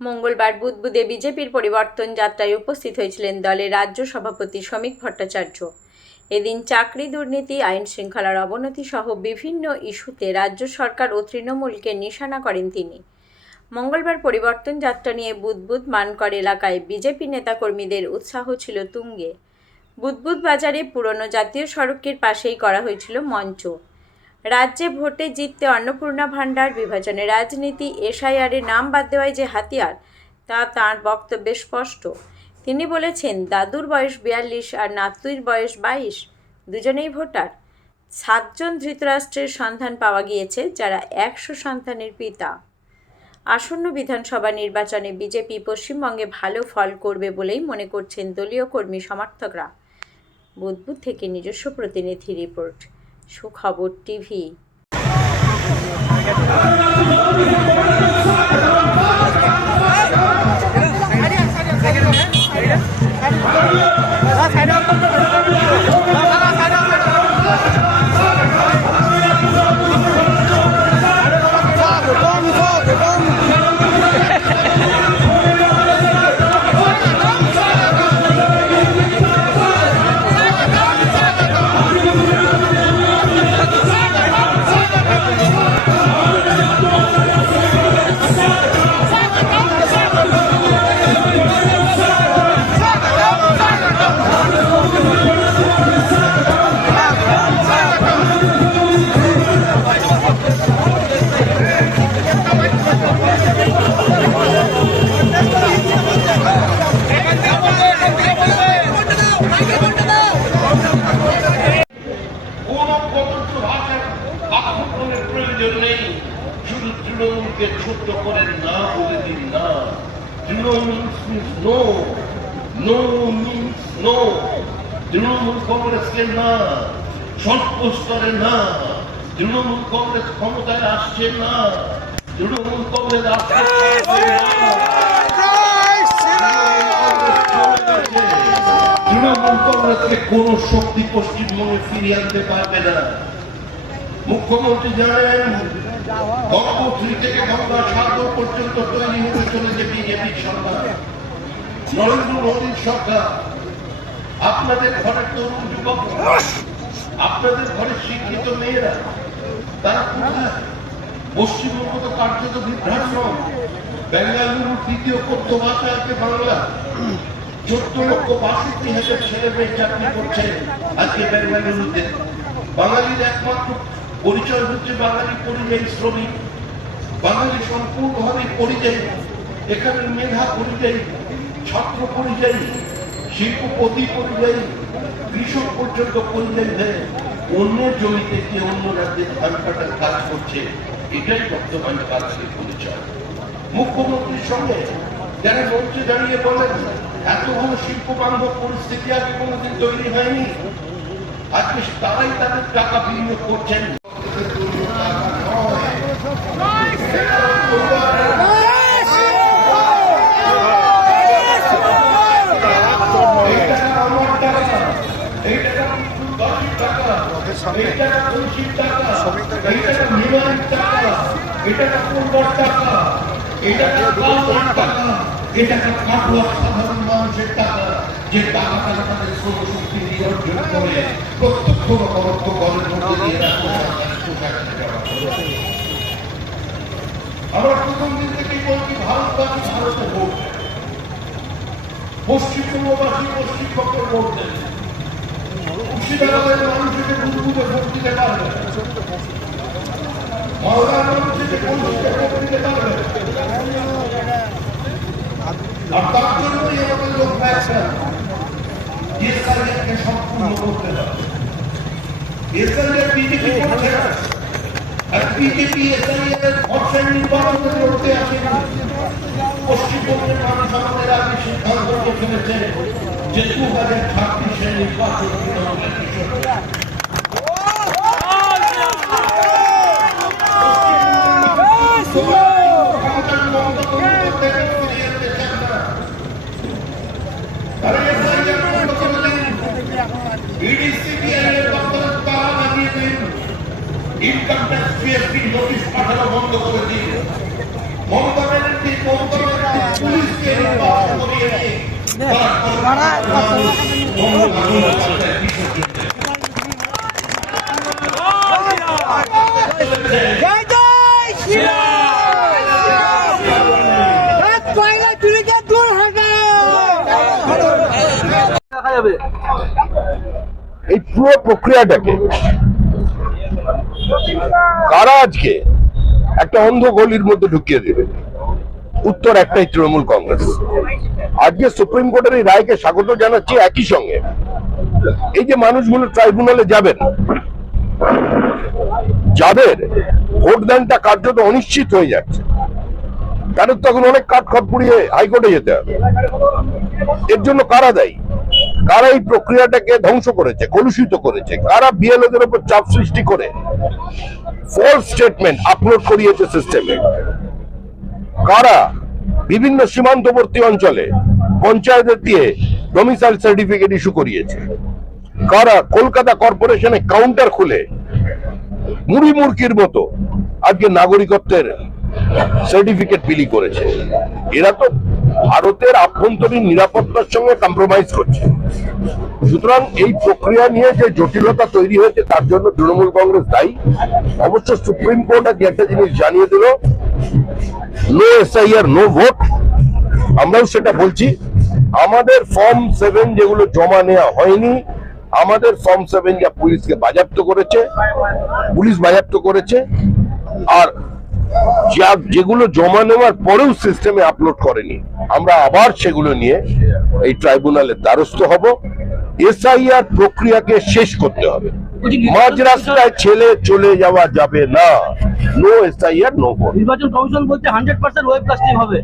মঙ্গলবার বুদবুদে বিজেপির পরিবর্তন যাত্রায় উপস্থিত হয়েছিলেন দলের রাজ্য সভাপতি শ্রমিক ভট্টাচার্য। এদিন চাকরি দুর্নীতি, আইন শৃঙ্খলার অবনতি সহ বিভিন্ন ইস্যুতে রাজ্য সরকার ও তৃণমূলকে নিশানা করেন তিনি। মঙ্গলবার পরিবর্তন যাত্রা নিয়ে বুদবুদ মানকর এলাকায় বিজেপি নেতাকর্মীদের উৎসাহ ছিল তুঙ্গে। বুদবুদ বাজারে পুরনো জাতীয় সড়কের পাশেই করা হয়েছিল মঞ্চ। রাজ্যে ভোটে জিততে অন্নপূর্ণা ভাণ্ডার, বিভাজনের রাজনীতি, এসআইআরের নাম বাদ দেওয়ায় যে হাতিয়ার, তা তাঁর বক্তব্যে স্পষ্ট। তিনি বলেছেন, দাদুর বয়স 42 আর নাতুর বয়স 22, দুজনেই ভোটার। 7 জন ধৃতরাষ্ট্রের সন্ধান পাওয়া গিয়েছে, যারা 100 সন্তানের পিতা। আসন্ন বিধানসভা নির্বাচনে বিজেপি পশ্চিমবঙ্গে ভালো ফল করবে বলেই মনে করছেন দলীয় কর্মী সমর্থকরা। বুদবুদ থেকে নিজস্ব প্রতিনিধি রিপোর্ট, সুখবর টিভি। শুধু তৃণমূলকে ছোট্ট করেন না, বলে দিন না। Trinamool means no, no means no. Trinamool কংগ্রেসকে না, স্বল্প স্তরে না। তৃণমূল কংগ্রেস ক্ষমতায় আসছে না, তৃণমূল কংগ্রেস আসছে। তৃণমূল কংগ্রেসকে কোন শক্তি পশ্চিমবঙ্গে ফিরিয়ে আনতে পারবে না। মুখ্যমন্ত্রী জানেন, গঙ্গোত্রী থেকে গঙ্গাসাগর পর্যন্ত তৈরি হতে চলেছে বিজেপির সরকার, নরেন্দ্র মোদীর সরকার। আপনাদের ঘরের তরুণ যুবক, আপনাদের ঘরের শিক্ষিত মেয়েরা, তারা কোথায়? পশ্চিমবঙ্গ তো কার্যত বৃদ্ধাশ্রম। বেঙ্গালুরু তৃতীয় কথ্য ভাষা আছে বাংলা। 14,62,000 ছেলে মেয়ে চাকরি করছে আজকে বেঙ্গালুরুতে। বাঙালির একমাত্র পরিচয় হচ্ছে বাঙালি পরিযায়ী শ্রমিক। বাঙালি সম্পূর্ণভাবে পরিযায়ী। এখানে মেধা পরিযায়ী, ছাত্র পরিযায়ী, শিল্পপতি পরিযায়ী, কৃষক পর্যন্ত পরিযায়ী হয়ে অন্যের জমিতে গিয়ে অন্য রাজ্যে ধান কাটার কাজ করছে। এটাই বর্তমান কাজের পরিচয়। মুখ্যমন্ত্রীর সঙ্গে যারা মঞ্চে দাঁড়িয়ে বলেন, এত ভালো শিল্প বান্ধব পরিস্থিতি আগে কোনোদিন তৈরি হয়নি, আজকে তারাই তাদের টাকা বিনিয়োগ করছেন। সাধারণ মানুষের টাকা, যে টাকা তাদের শ্রমশক্তি দিয়ে অর্জন করে প্রত্যক্ষ বা পরোক্ষ করের মধ্যে দিয়ে আমরা প্রথম দিন থেকেই বলছি, ভারতবাসী ভারতে ভোট দেয়, পশ্চিমবঙ্গবাসী পশ্চিমবঙ্গের ভোট দেয়। মুর্শিদাবাদের মানুষকে বুদবুদে ভোট দিতে পারবে, মালদার মানুষকে কলকাতায় ভোট দিতে পারবে। আর তার জন্যই আমাদের লোক এসআইআরকে সম্পূর্ণ করতে হবে। এসআইআর বিজেপি করছে না, আর বিজেপি এসআইআর ভরসায় নির্বাচনে লড়তে আসেনি। পশ্চিমবঙ্গের মানুষ আমাদের আগে সিদ্ধান্ত নিয়ে ফেলেছে যে 2026 নির্বাচন তৃণমূলের বিষয়। ক্ষমতা ইনকাম ট্যাক্স পিএসপি নোটিশ পাঠানো বন্ধ করে দিন। মমতা ব্যানার্জি পুলিশকে নির্বাচন করিয়ে নিয়ে এই পুরো প্রক্রিয়াটাকে কারা আজকে একটা অন্ধ গলির মধ্যে ঢুকিয়ে দেবে? উত্তর একটাই, তৃণমূল কংগ্রেস। আজকে সুপ্রিম কোর্টের এই রায়কে স্বাগত জানাচ্ছি। একই সঙ্গে এই যে মানুষগুলো ট্রাইব্যুনালে যাবেন, যাদের ভোটদানটা কার্যত অনিশ্চিত হয়ে যাচ্ছে, তাদের তখন অনেক কাঠখড় পুড়িয়ে হাইকোর্টে যেতে হবে। এর জন্য কারা দায়ী? কারা এই প্রক্রিয়াটাকে ধ্বংস করেছে, কলুষিত করেছে? কারা বিএলওদের উপর চাপ সৃষ্টি করে ফলস স্টেটমেন্ট আপলোড করিয়েছে সিস্টেমে? কারা বিভিন্ন সীমান্তবর্তী অঞ্চলে পঞ্চায়েতের দিয়ে ডোমিসাইল সার্টিফিকেট ইস্যু করিয়েছে? কারা কলকাতা কর্পোরেশনে কাউন্টার খুলে মুড়ি মুড়কির মতো আজকে নাগরিকত্বের সার্টিফিকেট বিলি করেছে? এরা তো ভারতের আভ্যন্তরীণ নিরাপত্তার সঙ্গে কম্প্রোমাইজ করছে। সুতরাং এই প্রক্রিয়া নিয়ে যে জটিলতা তৈরি হয়েছে তার জন্য তৃণমূল কংগ্রেস দায়ী। অবশ্য সুপ্রিম কোর্ট আজকে একটা জিনিস জানিয়ে দিল, নো এসআইআর নো ভোট। আমরাও সেটা বলছি। আমাদের ফর্ম 7 যেগুলো জমা নেওয়া হয়নি, আমাদের ফর্ম 7 যা পুলিশকে বাজেয়াপ্ত করেছে, পুলিশ বাজেয়াপ্ত করেছে, আর যেগুলো জমা নেওয়ার পরেও সিস্টেমে আপলোড করেনি, আমরা আবার সেগুলো নিয়ে এই ট্রাইব্যুনালের দ্বারস্থ হব। এসআইআর প্রক্রিয়াকে শেষ করতে হবে। মাঝ রাস্তায় ছেলে চলে যাওয়া যাবে না। No SIR no vote. নির্বাচন কমিশন বলছে 100% ওয়েব কাস্টিং হবে,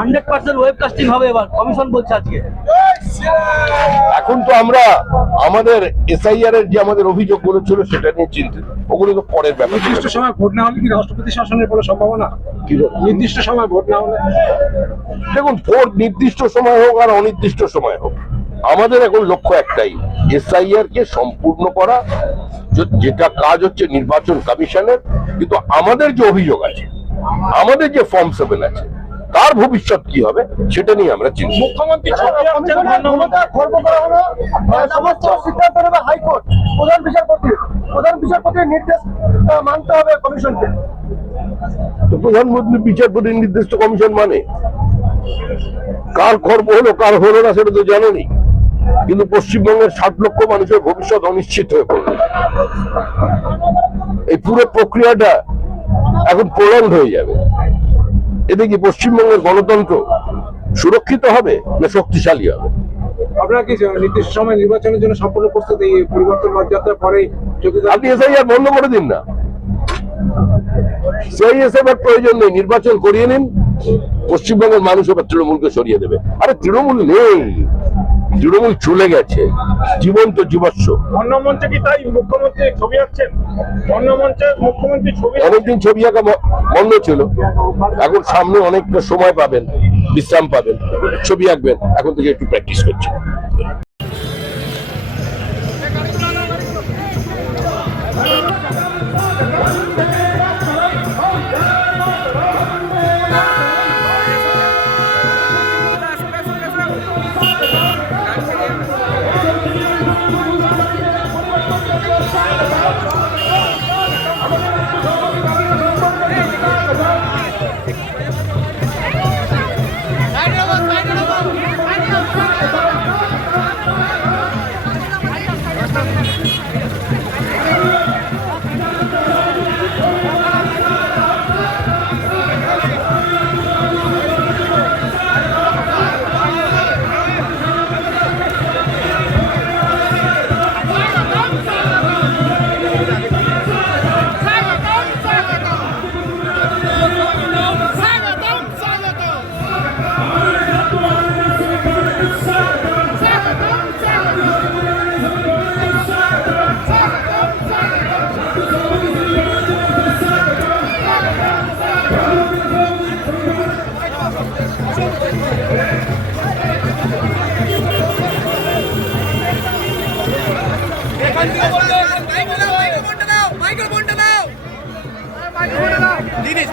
100% ওয়েব কাস্টিং হবে। এবার কমিশন বলছে আজকে। এখন তো আমরা আমাদের এসআইআর এর যে আমাদের অভিযোগগুলো ছিল সেটা নিয়ে চিন্তিত। ওগুলো তো পরের ব্যাপার। নির্দিষ্ট সময় ভোট না হলে কি রাষ্ট্রপতি শাসনের কোনো সম্ভাবনা? নির্দিষ্ট সময় ভোট না হলে? দেখুন, ভোট নির্দিষ্ট সময় হোক আর অনির্দিষ্ট সময় হোক, আমাদের এখন লক্ষ্য একটাই, এসআইআর কে সম্পূর্ণ করা। যেটা কাজ হচ্ছে নির্বাচন কমিশনের। কিন্তু আমাদের যে অভিযোগ আছে, আমাদের যে ফর্ম 7 আছে, তার ভবিষ্যৎ কি হবে সেটা নিয়ে আমরা চিন্তা। মুখ্যমন্ত্রী হাইকোর্ট প্রধান বিচারপতির নির্দেশ মানতে হবে কমিশনকে। তো প্রধানমন্ত্রী বিচারপতির নির্দেশ তো কমিশন মানে। কার খর্ব হলো কার হলো না সেটা তো জানেনি। কিন্তু পশ্চিমবঙ্গের 60 লক্ষ মানুষের ভবিষ্যৎ অনিশ্চিত হয়ে পড়ল। এই পুরো প্রক্রিয়াটা এখন প্রলন্ড হয়ে যাবে। এতে কি পশ্চিমবঙ্গের গণতন্ত্র সুরক্ষিত হবে না শক্তিশালী হবে? আপনারা কি নির্দিষ্ট সময় নির্বাচনের জন্য সম্পূর্ণ প্রস্তুতি? পরিবর্তন রথযাত্রার পরে আপনি এসআইআর বন্ধ করে দিন না। সেই এসআইআর প্রয়োজন নেই, নির্বাচন করিয়ে নিন। পশ্চিমবঙ্গের মানুষ এবার তৃণমূলকে সরিয়ে দেবে। আরে তৃণমূল নেই, তৃণমূল চলে গেছে, জীবন্ত জীবাশ্ম। অন্য মঞ্চে কি তাই মুখ্যমন্ত্রী ছবি আঁকছেন? অন্য মঞ্চে মুখ্যমন্ত্রী ছবি অনেকদিন ছবি আঁকা বন্ধ ছিল, এখন সামনে অনেকটা সময় পাবেন, বিশ্রাম পাবেন, ছবি আঁকবেন। এখন থেকে একটু প্র্যাকটিস করছেন। দিদিস